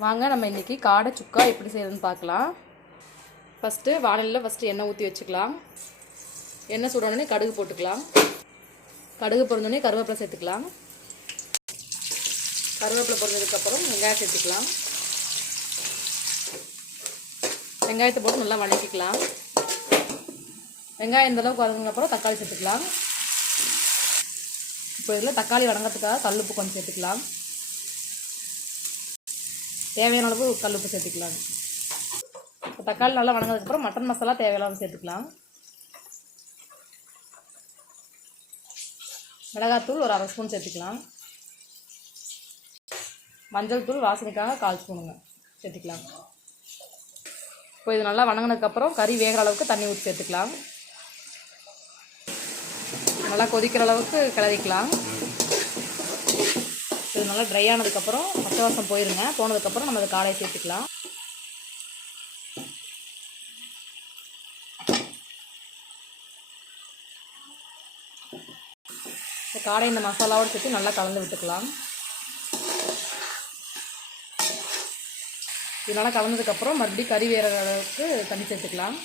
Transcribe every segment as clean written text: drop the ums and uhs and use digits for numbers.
வாங்க நம்ம இன்றைக்கி காடை சுக்கா எப்படி செய்யறதுன்னு பார்க்கலாம். வானலியில் எண்ணெய் ஊற்றி வச்சுக்கலாம். எண்ணெய் சூடானோடனே கடுகு போட்டுக்கலாம். கடுகு பொரிஞ்சோடனே கருவேப்பிலை சேர்த்துக்கலாம். கருவேப்பிலை பொரிஞ்சதுக்கப்புறம் வெங்காயம் சேர்த்துக்கலாம். வெங்காயத்தை போட்டு நல்லா வதக்கிக்கலாம். வெங்காயம் இந்தளவுக்கு வதங்கினப்புறம் தக்காளி சேர்த்துக்கலாம். இப்போ இதில் தக்காளி வதங்கிறதுக்காக கல்லுப்பு கொஞ்சம் சேர்த்துக்கலாம். தேவையான அளவு கல்லுப்பு சேர்த்துக்கலாம். இப்போ தக்காளி நல்லா வதங்கினதுக்கப்புறம் மட்டன் மசாலா தேவையான அளவு சேர்த்துக்கலாம். மிளகாத்தூள் ஒரு 1/2 ஸ்பூன் சேர்த்துக்கலாம். மஞ்சள் தூள் வாசனைக்காக 1/4 ஸ்பூனுங்க சேர்த்துக்கலாம். இப்போ இது நல்லா வதங்கினதுக்கப்புறம் கறி வேகிற அளவுக்கு தண்ணி ஊற்றி சேர்த்துக்கலாம். நல்லா கொதிக்கிற அளவுக்கு கிளறிக்கலாம். இது நல்லா ட்ரை ஆனதுக்கப்புறம் பச்சை வாசம் போனதுக்கப்புறம் நம்ம அதை காடையை சேர்த்துக்கலாம். இந்த காடை இந்த மசாலாவோடு சேர்த்து நல்லா கலந்து விட்டுக்கலாம். இது நல்லா கலந்ததுக்கப்புறம் மறுபடியும் கறி வேகிற அளவுக்கு தண்ணி சேர்த்துக்கலாம்.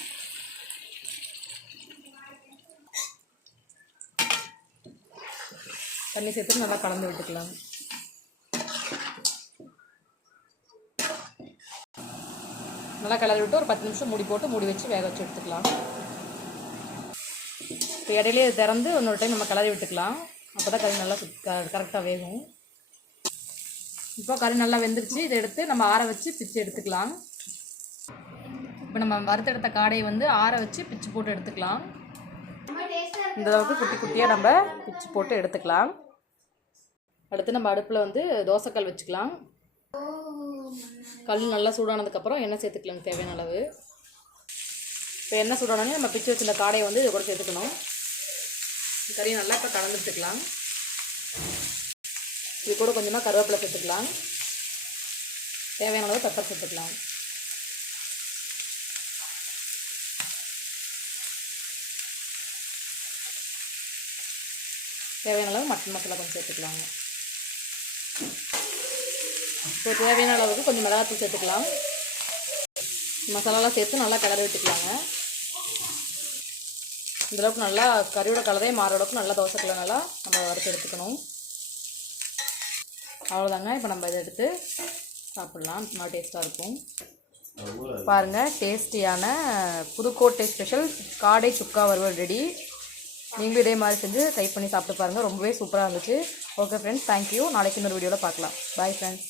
தண்ணி சேர்த்து நல்லா கலந்து விட்டுக்கலாம். நல்லா கிளறி விட்டு ஒரு 10 நிமிஷம் மூடி வச்சு வேக வச்சு எடுத்துக்கலாம். இப்போ இடையிலே திறந்து இன்னொரு டைம் நம்ம கிளறி விட்டுக்கலாம். அப்போ தான் கறி நல்லா கரெக்டாக வேகும். இப்போ கறி நல்லா வெந்துருச்சு. இதை எடுத்து நம்ம ஆற வச்சு பிச்சு எடுத்துக்கலாம். இப்போ நம்ம வறுத்தெடுத்த காடையை ஆற வச்சு பிச்சு போட்டு எடுத்துக்கலாம். இந்த அளவுக்கு குட்டி குட்டியாக நம்ம பிச்சு போட்டு எடுத்துக்கலாம். அடுத்து நம்ம அடுப்பில் தோசைக்கல் வச்சுக்கலாம். கல் நல்லா சூடானதுக்கப்புறம் எண்ணெய் சேர்த்துக்கலாம் தேவையான அளவு. இப்போ எண்ணெய் சூடானே நம்ம பிச்சு வச்சுருந்த காடையை இது கூட சேர்த்துக்கணும். கறியை நல்லா இப்போ கலந்து விட்டுக்கலாம். இது கூட கொஞ்சமாக கருவேப்பிலை சேர்த்துக்கலாம். தேவையான அளவு பெப்பர் சேர்த்துக்கலாம். தேவையான அளவு மட்டன் மசாலா கொஞ்சம் சேர்த்துக்கலாங்க. இப்போ தேவையான அளவுக்கு கொஞ்சம் மிளகாத்தூள் சேர்த்துக்கலாம். மசாலாலாம் சேர்த்து நல்லா கிளறி விட்டுக்கலாங்க. இந்தளவுக்கு நல்லா கறியோட கலரே மாற அளவுக்கு நல்லா தோசைக்கல்ல நல்லா நம்ம வறுத்து எடுத்துக்கணும். அவ்வளோதாங்க. இப்போ நம்ம இதை எடுத்து சாப்பிட்லாம். நல்லா டேஸ்ட்டாக இருக்கும். பாருங்கள், டேஸ்டியான புதுக்கோட்டை ஸ்பெஷல் காடை சுக்கா வறுவல் ரெடி. நீங்களும் இதே மாதிரி செஞ்சு ட்ரை பண்ணி சாப்பிட்டு பாருங்கள். ரொம்பவே சூப்பராக இருந்துச்சு. Okay friends, thank you. நாளைக்கு இன்னொரு வீடியோவில் பார்க்கலாம். Bye friends.